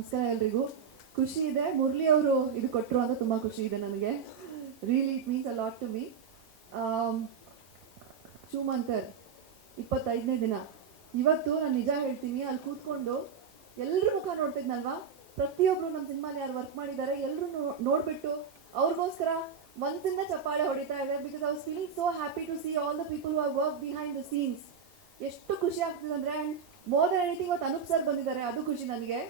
ನಮಸ್ಕಾರ ಎಲ್ರಿಗೂ. ಖುಷಿ ಇದೆ, ಮುರಳಿ ಅವರು ಇದು ಕೊಟ್ಟರು ಅಂತ ತುಂಬ ಖುಷಿ ಇದೆ ನನಗೆ. Really it means a lot to me. Shoomantar 25ನೇ ದಿನ ಇವತ್ತು. ನಾನು ನಿಜ ಹೇಳ್ತೀನಿ, ಅಲ್ಲಿ ಕೂತ್ಕೊಂಡು ಎಲ್ಲರ ಮುಖ ನೋಡ್ತಿದ್ನಲ್ವಾ, ಪ್ರತಿಯೊಬ್ಬರು ನಮ್ಮ ಸಿನಿಮಾಲಿ ಯಾರು ವರ್ಕ್ ಮಾಡಿದ್ದಾರೆ ಎಲ್ಲರೂ ನೋಡ್ಬಿಟ್ಟು ಅವ್ರಿಗೋಸ್ಕರ ಒಂದಿಂದ ಚಪ್ಪಾಳೆ ಹೊಡಿತಾ ಇದ್ದಾರೆ. Because I was feeling so happy to see all the people who have work behind the scenes. ಎಷ್ಟು ಖುಷಿ ಆಗ್ತಿದೆ ಅಂದರೆ, ಆ್ಯಂಡ್ ಮೋರ್ ದನ್ ಎನಿಥಿಂಗ್ ಇವತ್ತು ಅನೂಪ್ ಸರ್ ಬಂದಿದ್ದಾರೆ, ಅದು ಖುಷಿ ನನಗೆ.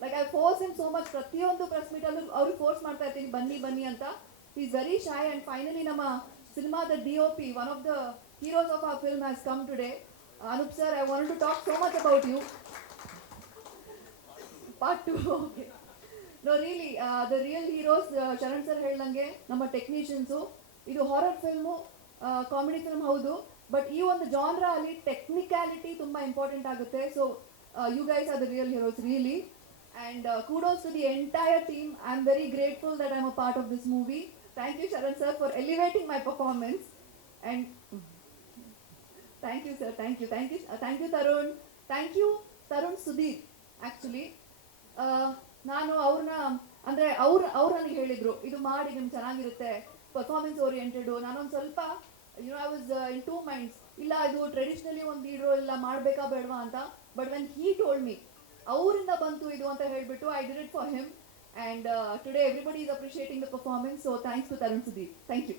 Like I force him so much. ಪ್ರತಿಯೊಂದು ಪ್ರೆಸ್ ಮೀಟಲ್ಲೂ ಅವ್ರಿಗೆ ಫೋರ್ಸ್ ಮಾಡ್ತಾ ಇರ್ತೀನಿ, ಬನ್ನಿ ಬನ್ನಿ ಅಂತ. Is very shy. And finally ನಮ್ಮ ಸಿನಿಮಾದ DOP, one of the heroes of our film, has come today. Anoop sir, I want to talk so much about you. Part 2. Okay. No really the real heroes, Sharan sir ಹೇಳ್ದಂಗೆ ನಮ್ಮ technicians. ಇದು horror film, comedy film ಹೌದು, but ಈ ಒಂದು genre ಅಲ್ಲಿ technicality ತುಂಬ important ಆಗುತ್ತೆ. So you guys are the real heroes, really. And kudos to the entire team. I'm very grateful that I'm a part of this movie. Thank you, Sharan sir, for elevating my performance. And thank you, sir. Thank you. Thank you, Tarun. Thank you, Tarun Sudhir. Actually, ನಾನು ಅವ್ರನ್ನ ಅಂದರೆ ಅವ್ರು ನನಗೆ ಹೇಳಿದರು, ಇದು ಮಾಡಿ ನಿಮ್ಗೆ ಚೆನ್ನಾಗಿರುತ್ತೆ, ಪರ್ಫಾರ್ಮೆನ್ಸ್ ಓರಿಯೆಂಟೆಡು. ನಾನೊಂದು ಸ್ವಲ್ಪ I was in two minds. ಇಲ್ಲ, ಇದು ಟ್ರೆಡಿಷ್ನಲಿ ಒಂದು ಲೀಡ್ರು ಇಲ್ಲ ಮಾಡಬೇಕಾ ಬೇಡವಾ ಅಂತ. But when he told me, ಅವರಿಂದ ಬಂತು ಇದು ಅಂತ ಹೇಳಿಬಿಟ್ಟು, I did it for him. And today everybody is appreciating the performance. So thanks to Tarun Sudheer. Thank you.